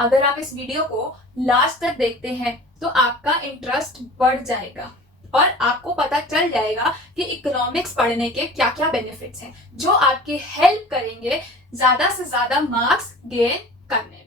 अगर आप इस वीडियो को लास्ट तक देखते हैं तो आपका इंटरेस्ट बढ़ जाएगा और आपको पता चल जाएगा कि इकोनॉमिक्स पढ़ने के क्या क्या बेनिफिट्स हैं जो आपकी हेल्प करेंगे ज्यादा से ज्यादा मार्क्स गेन करने में।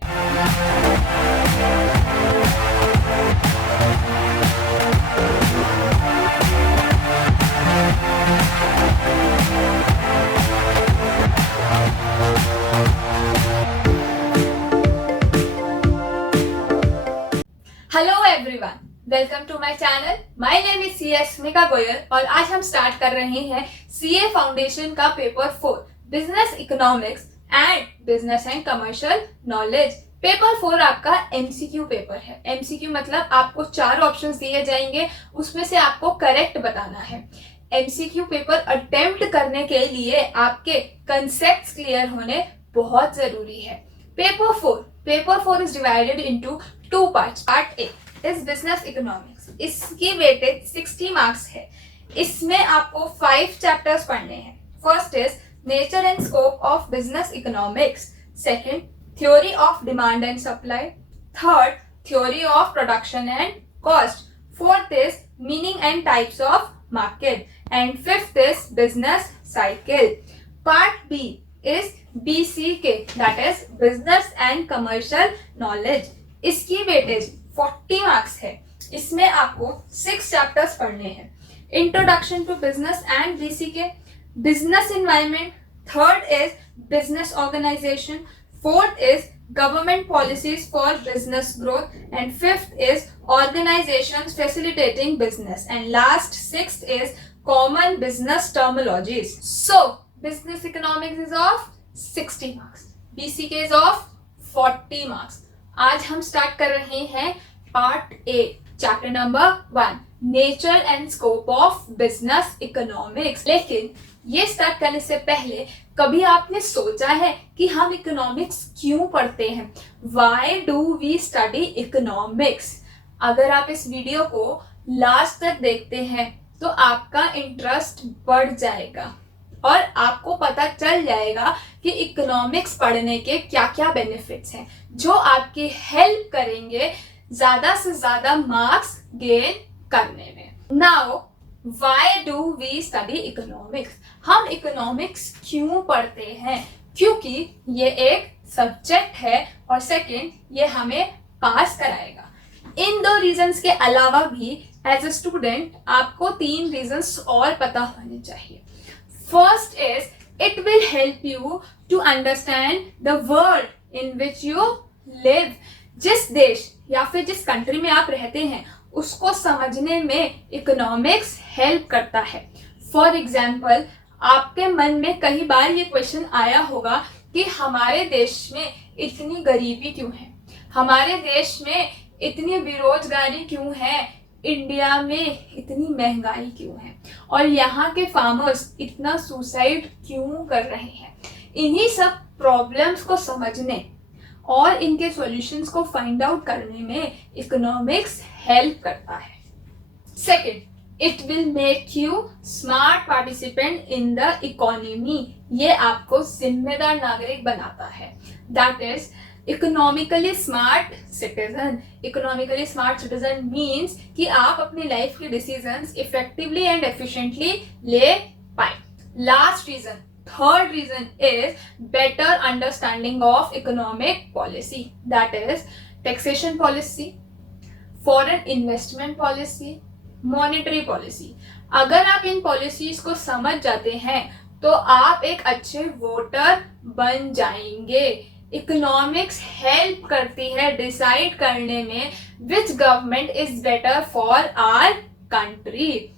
Hello everyone, welcome to my channel. My name is CS Smika Goyal और आज हम स्टार्ट कर रहे हैं CA फाउंडेशन का paper 4 business economics and business and commercial knowledge. Paper 4 आपका MCQ पेपर है। MCQ मतलब आपको 4 ऑप्शंस दिए जाएंगे, उसमें से आपको करेक्ट बताना है। MCQ पेपर अटेम्प्ट करने के लिए आपके कंसेप्ट्स क्लियर होने बहुत जरूरी है। Paper 4 is divided into 2 parts. Part A is business economics. इसकी वेटेज 60 मार्क्स है। इसमें आपको 5 चैप्टर्स पढ़ने हैं। First is nature and scope of business economics, second theory of demand and supply, third theory of production and cost, fourth is meaning and types of market, and fifth is business cycle. Part B is BCK, that is Business and Commercial Knowledge. इसकी weightage 40 marks है। इसमें आपको 6 chapters पढ़ने हैं। Introduction to business and BCK, business environment, third is business organisation, fourth is government policies for business growth, and fifth is organisations facilitating business, and last sixth is common business terminologies. So business economics is of 60 marks, BCK is of 40 marks. आज हम start कर रहे हैं part A, chapter number 1, nature and scope of business economics. लेकिन ये start करने से पहले कभी आपने सोचा है कि हम इकोनॉमिक्स क्यों पढ़ते हैं? Why do we study economics? अगर आप इस वीडियो को लास्ट तक देखते हैं तो आपका इंटरेस्ट बढ़ जाएगा और आपको पता चल जाएगा कि इकोनॉमिक्स पढ़ने के क्या क्या बेनिफिट्स हैं जो आपकी हेल्प करेंगे ज्यादा से ज्यादा मार्क्स गेन करने में। Now why do we study economics? हम इकोनॉमिक्स क्यों पढ़ते हैं? क्योंकि ये एक सब्जेक्ट है और सेकंड ये हमें पास कराएगा। इन 2 रीजंस के अलावा भी एज अ स्टूडेंट आपको 3 रीजंस और पता होने चाहिए। First is it will help you to understand the world in which you live. जिस देश या फिर जिस कंट्री में आप रहते हैं उसको समझने में इकोनॉमिक्स हेल्प करता है। फॉर एग्जाम्पल, आपके मन में कई बार ये क्वेश्चन आया होगा कि हमारे देश में इतनी गरीबी क्यों है, हमारे देश में इतनी बेरोजगारी क्यों है, इंडिया में इतनी महंगाई क्यों है और यहाँ के फार्मर्स इतना सुसाइड क्यों कर रहे हैं। इन्हीं सब प्रॉब्लम्स को समझने और इनके सॉल्यूशंस को फाइंड आउट करने में इकोनॉमिक्स हेल्प करता है। Second, it will make you smart participant in the economy. ये आपको जिम्मेदार नागरिक बनाता है। That is economically smart citizen. Economically smart citizen means कि आप अपनी लाइफ के डिसीजंस इफेक्टिवली एंड एफिशिएंटली ले पाए। Last reason, third reason is better understanding of economic policy, that is taxation policy, foreign investment policy, monetary policy. अगर आप इन policies को समझ जाते हैं तो आप एक अच्छे वोटर बन जाएंगे। इकोनॉमिक्स हेल्प करती है डिसाइड करने में which government is better for our country.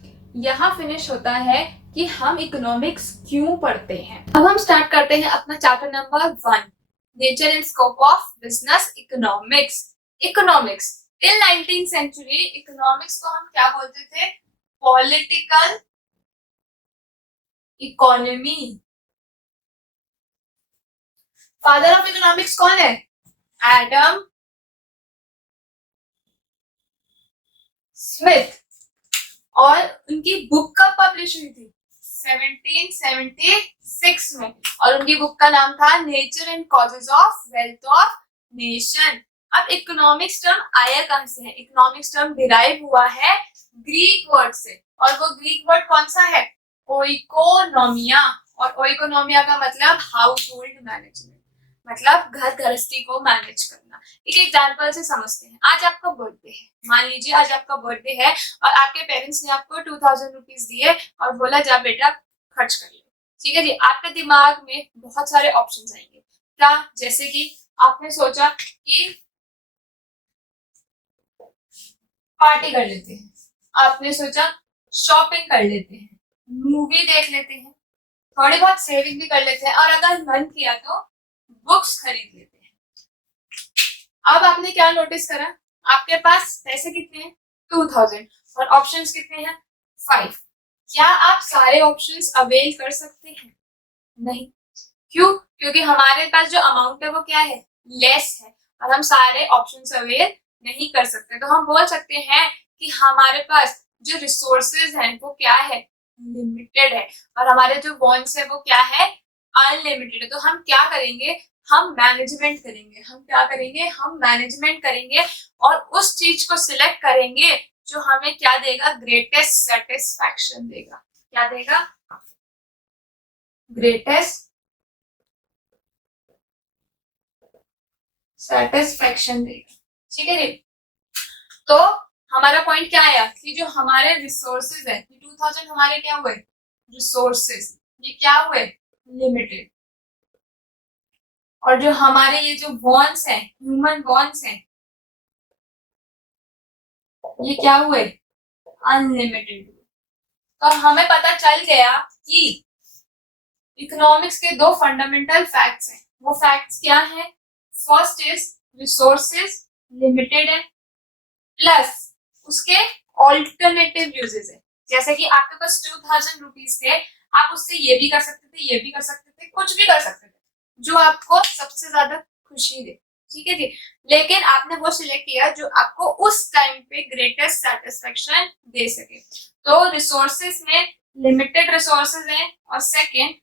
यहाँ फिनिश होता है कि हम इकोनॉमिक्स क्यों पढ़ते हैं। अब हम स्टार्ट करते हैं अपना chapter number 1, nature and scope of business economics. Economics till 19th century economics को हम क्या बोलते थे? Political economy. Father of economics कौन है? Adam Smith. और उनकी बुक कब पब्लिश हुई थी? 1776 में। और उनकी बुक का नाम था nature and causes of wealth of nation. अब इकोनॉमिक्स टर्म आया कहां से है? इकोनॉमिक्स टर्म डिराइव हुआ है ग्रीक वर्ड से, और वो ग्रीक वर्ड कौन सा है? ओइकोनोमिया। और ओइकोनोमिया का मतलब हाउस होल्ड मैनेजमेंट, मतलब घर गृहस्थी को मैनेज करना। एक एग्जांपल से समझते हैं। आज आपका बर्थडे है, मान लीजिए आज आपका बर्थडे है और आपके पेरेंट्स ने आपको 2000 रुपीज दिए और बोला जा बेटा खर्च कर लो। ठीक है जी, आपके दिमाग में बहुत सारे ऑप्शंस आएंगे। क्या? जैसे कि आपने सोचा कि पार्टी कर लेते हैं, आपने सोचा शॉपिंग कर लेते हैं, मूवी देख लेते हैं, थोड़ी बहुत सेविंग भी कर लेते हैं, और अगर मन किया तो बुक्स खरीद लेते हैं। अब आपने क्या नोटिस करा? आपके पास पैसे कितने हैं? 2000, और ऑप्शंस कितने हैं? 5। क्या आप सारे ऑप्शंस अवेल कर सकते हैं? नहीं। क्यों? क्योंकि हमारे पास जो अमाउंट है वो क्या है? लेस है, और हम सारे ऑप्शंस अवेल नहीं कर सकते। तो हम बोल सकते हैं कि हमारे पास जो रिसोर्सेज हैं वो क्या है? लिमिटेड है, और हमारे जो वॉन्ट्स है वो क्या है? अनलिमिटेड है। तो हम क्या करेंगे? हम मैनेजमेंट करेंगे। हम क्या करेंगे? हम मैनेजमेंट करेंगे, और उस चीज को सिलेक्ट करेंगे जो हमें क्या देगा? ग्रेटेस्ट सेटिस्फैक्शन देगा। क्या देगा? ग्रेटेस्ट सेटिस्फैक्शन देगा। ठीक है जी। तो हमारा पॉइंट क्या आया कि जो हमारे रिसोर्सेज है, 2000 हमारे क्या हुए? रिसोर्सेज। ये क्या हुए? लिमिटेड। और जो हमारे ये जो वॉन्ट्स हैं, ह्यूमन वॉन्ट्स हैं, ये क्या हुए? अनलिमिटेड। तो हमें पता चल गया कि इकोनॉमिक्स के दो फंडामेंटल फैक्ट्स हैं। वो फैक्ट्स क्या हैं? फर्स्ट इज रिसोर्सेज लिमिटेड है, प्लस उसके ऑल्टरनेटिव यूजेस है। जैसे कि आपके पास 2000 रुपीज थे, आप उससे ये भी कर सकते थे, ये भी कर सकते थे, कुछ भी कर सकते थे जो आपको सबसे ज्यादा खुशी दे। ठीक है जी। लेकिन आपने वो सिलेक्ट किया जो आपको उस टाइम पे ग्रेटेस्ट सेटिस्फेक्शन दे सके। तो रिसोर्सेज में लिमिटेड रिसोर्सेज हैं, और सेकंड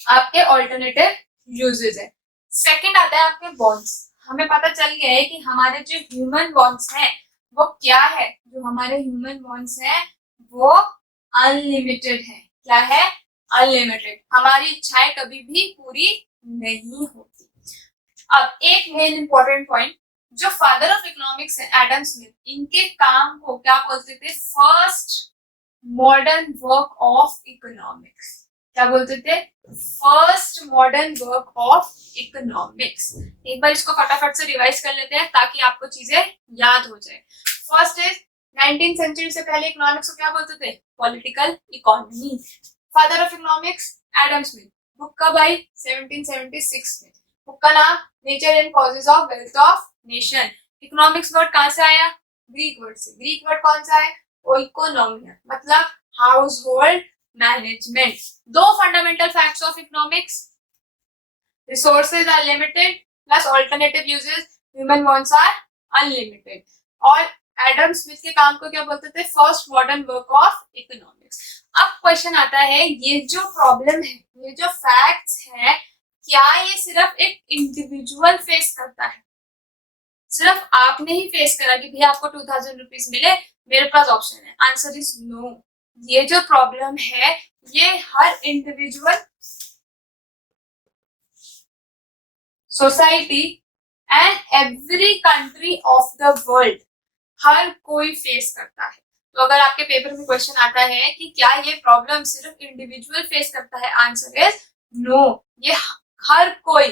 आपके ऑल्टरनेटिव यूजेस है। सेकंड आता है आपके बॉन्ड्स। हमें पता चल गया है कि हमारे जो ह्यूमन बॉन्ड्स हैं वो क्या है? जो हमारे ह्यूमन बॉन्ड्स हैं वो अनलिमिटेड है। क्या है? अनलिमिटेड। हमारी इच्छाएं कभी भी पूरी नहीं होती। अब एक मेन इंपॉर्टेंट पॉइंट, जो फादर ऑफ इकोनॉमिक्स है एडम स्मिथ, इनके काम को क्या बोलते थे? First modern work of economics. क्या बोलते थे? First modern work of economics. एक बार इसको फटाफट से रिवाइज कर लेते हैं ताकि आपको चीजें याद हो जाए। फर्स्ट इज 19th सेंचुरी से पहले इकोनॉमिक्स को क्या बोलते थे? Political economy. Father of economics Adam Smith. Book कब आई? 1776 में। बुक का नाम nature and causes of wealth of nation. Economics word कहां से आया? ग्रीक वर्ड से। ग्रीक वर्ड कौन सा है? ओइकोनोमिया, मतलब हाउस होल्ड मैनेजमेंट। दो fundamental facts of economics, resources are limited plus alternative uses, human wants are unlimited. और एडम स्मिथ के काम को क्या बोलते थे? First modern work of economics. अब क्वेश्चन आता है, ये जो प्रॉब्लम है, ये जो फैक्ट्स है, क्या ये सिर्फ एक इंडिविजुअल फेस करता है? सिर्फ आपने ही फेस करा कि भैया आपको 2000 रुपीज मिले, मेरे पास ऑप्शन है? Answer is no. ये जो प्रॉब्लम है ये हर individual, society and every country of the world, हर कोई फेस करता है। तो अगर आपके पेपर में क्वेश्चन आता है कि क्या ये प्रॉब्लम सिर्फ इंडिविजुअल फेस करता है, आंसर इज नो। ये हर कोई,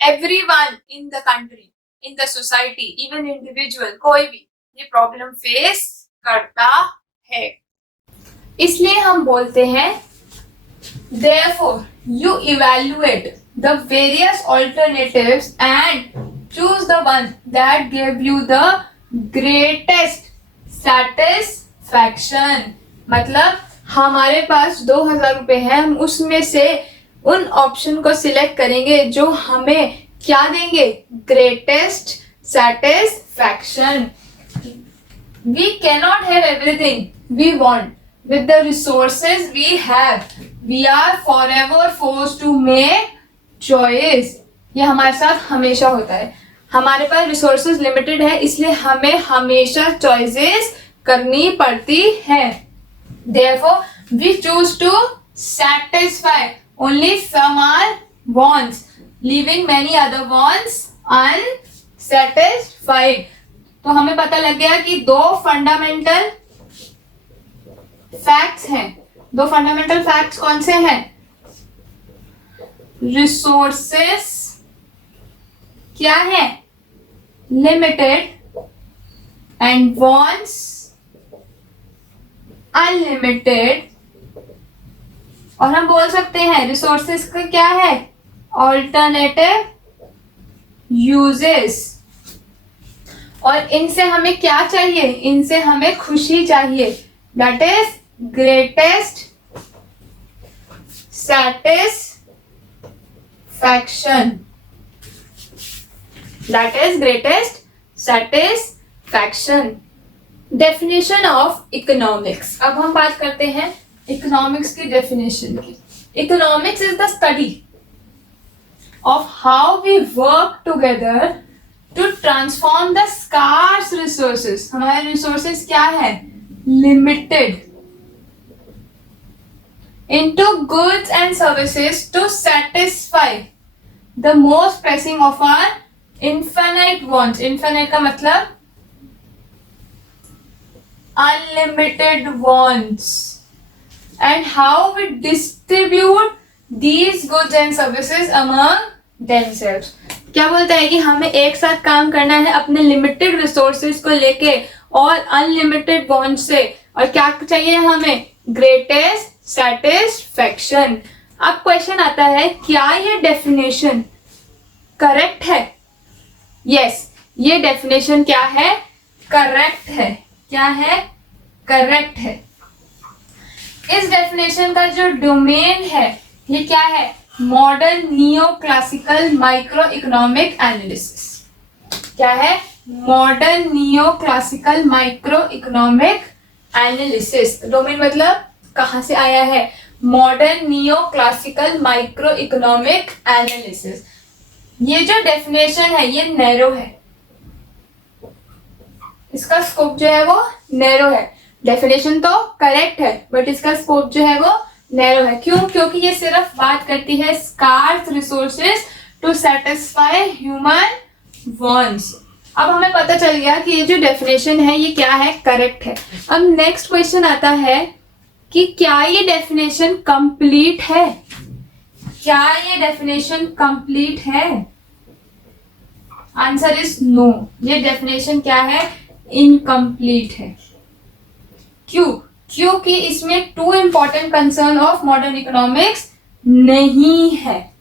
everyone in the country, in the society, even individual, कोई भी ये प्रॉब्लम फेस करता है। इसलिए हम बोलते हैं therefore you evaluate the various alternatives and choose the one that give you the greatest satisfaction। मतलब हमारे पास 2000 रुपए है, हम उसमें से उन ऑप्शन को सिलेक्ट करेंगे जो हमें क्या देंगे? Greatest satisfaction. We cannot have everything we want with the resources we have. We are forever forced to make choice. ये हमारे साथ हमेशा होता है। हमारे पास रिसोर्सेज लिमिटेड है, इसलिए हमें हमेशा चॉइसेस करनी पड़ती है। Therefore, we choose to satisfy only some our wants, leaving many other wants unsatisfied. तो हमें पता लग गया कि दो फंडामेंटल फैक्ट्स हैं। दो फंडामेंटल फैक्ट्स कौन से हैं? रिसोर्सेस क्या है? Limited and wants unlimited. और हम बोल सकते हैं रिसोर्सेस का क्या है? Alternative uses. और इनसे हमें क्या चाहिए? इनसे हमें खुशी चाहिए। That is greatest satisfaction. That is greatest satisfaction. Definition of economics. अब हम बात करते हैं इकोनॉमिक्स की डेफिनेशन की। Economics is the study of how we work together to transform the scarce resources. हमारे resources क्या है? Limited. Into goods and services to satisfy the most pressing of our infinite wants. Infinite का मतलब unlimited wants. And how we distribute these goods and services among themselves. क्या बोलता है कि हमें एक साथ काम करना है अपने लिमिटेड रिसोर्सेज को लेके और अनलिमिटेड वॉन्ट से। और क्या चाहिए हमें? Greatest satisfaction. अब क्वेश्चन आता है, क्या ये डेफिनेशन करेक्ट है? यस, ये डेफिनेशन क्या है? करेक्ट है। क्या है? करेक्ट है। इस डेफिनेशन का जो डोमेन है ये क्या है? Modern neo classical micro economic analysis. क्या है? Modern neo classical micro economic analysis. Domain मतलब कहां से आया है? Modern neo classical micro economic analysis. ये जो डेफिनेशन है ये नैरो है, इसका स्कोप जो है वो नैरो है। डेफिनेशन तो करेक्ट है बट इसका स्कोप जो है वो नैरो है। क्यों? क्योंकि ये सिर्फ बात करती है scarce resources to satisfy human wants. अब हमें पता चल गया कि ये जो डेफिनेशन है ये क्या है? करेक्ट है। अब नेक्स्ट क्वेश्चन आता है कि क्या ये डेफिनेशन कंप्लीट है? क्या ये डेफिनेशन कंप्लीट है? Answer is no. ये डेफिनेशन क्या है? इनकम्प्लीट है। क्यों? क्योंकि इसमें two important concern of modern economics नहीं है।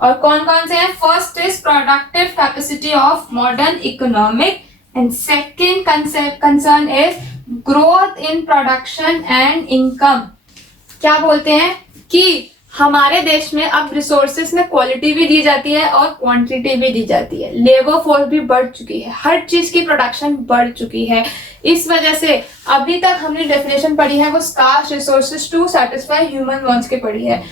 और कौन कौन से हैं? First is productive capacity of modern economic and second concern is growth in production and income. क्या बोलते हैं कि हमारे देश में अब रिसोर्सेस में क्वालिटी भी दी जाती है और क्वांटिटी भी दी जाती है। लेबर फोर्स भी बढ़ चुकी है, हर चीज की प्रोडक्शन बढ़ चुकी है। इस वजह से अभी तक हमने डेफिनेशन पढ़ी है वो scarce resources to satisfy human wants की पढ़ी है।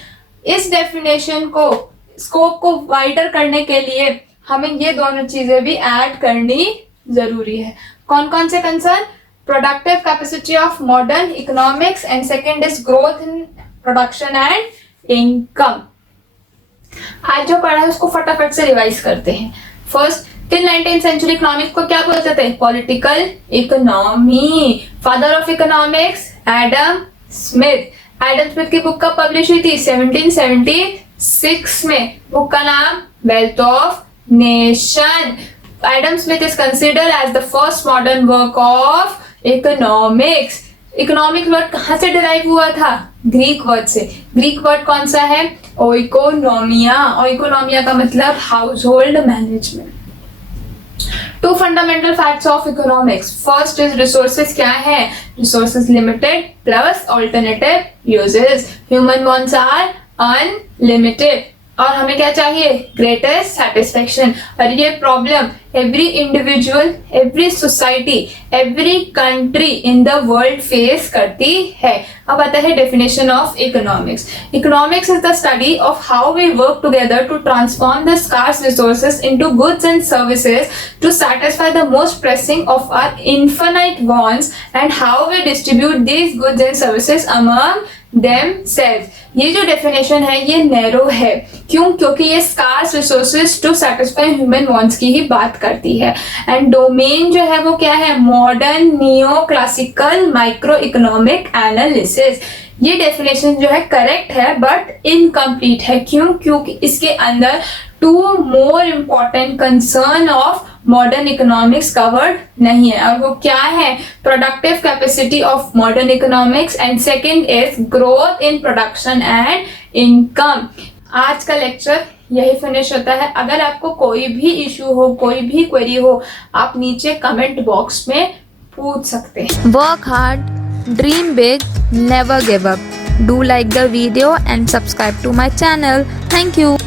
इस डेफिनेशन को स्कोप को वाइडर करने के लिए हमें ये दोनों चीजें भी ऐड करनी जरूरी है। कौन कौन से concern? Productive capacity of modern economics and second is growth in production and income. आज जो पढ़ा है उसको फटाफट से रिवाइज करते हैं। First, till 19th century economics को क्या बोलते थे? Political economy. Father of economics Adam Smith. Adam Smith की बुक कब पब्लिश हुई थी? 1776 में। बुक का नाम wealth of nation. Adam Smith is considered as the first modern work of economics. Economic word कहां से डिराइव हुआ था? ग्रीक वर्ड से। ग्रीक वर्ड कौन सा है? ओइकोनोमिया। ओइकोनोमिया का मतलब household management. Two fundamental facts of economics. First is resources क्या है? Resources limited plus alternative uses. Human wants are unlimited. और हमें क्या चाहिए? Greatest satisfaction. और ये problem every individual, every society, every country in the world face करती है। अब आता है definition of economics. Economics is the study of how we work together to transform the scarce resources into goods and services to satisfy the most pressing of our infinite wants and how we distribute these goods and services among themselves। ये जो definition है ये narrow है। क्यों? क्योंकि ये scarce resources to satisfy human wants की ही बात करती है। एंड डोमेन जो है वो क्या है? Modern neo classical micro economic analysis. ये डेफिनेशन जो है करेक्ट है बट इनकम्प्लीट है। क्यों? क्योंकि इसके अंदर two more important concern of modern economics covered नहीं है। और वो क्या है? Productive capacity of modern economics and second is growth in production and income. आज का लेक्चर यही फिनिश होता है। अगर आपको कोई भी इशू हो, कोई भी क्वेरी हो, आप नीचे कमेंट बॉक्स में पूछ सकते हैं। Work hard, dream big, never give up. Do like the video and subscribe to my channel. Thank you.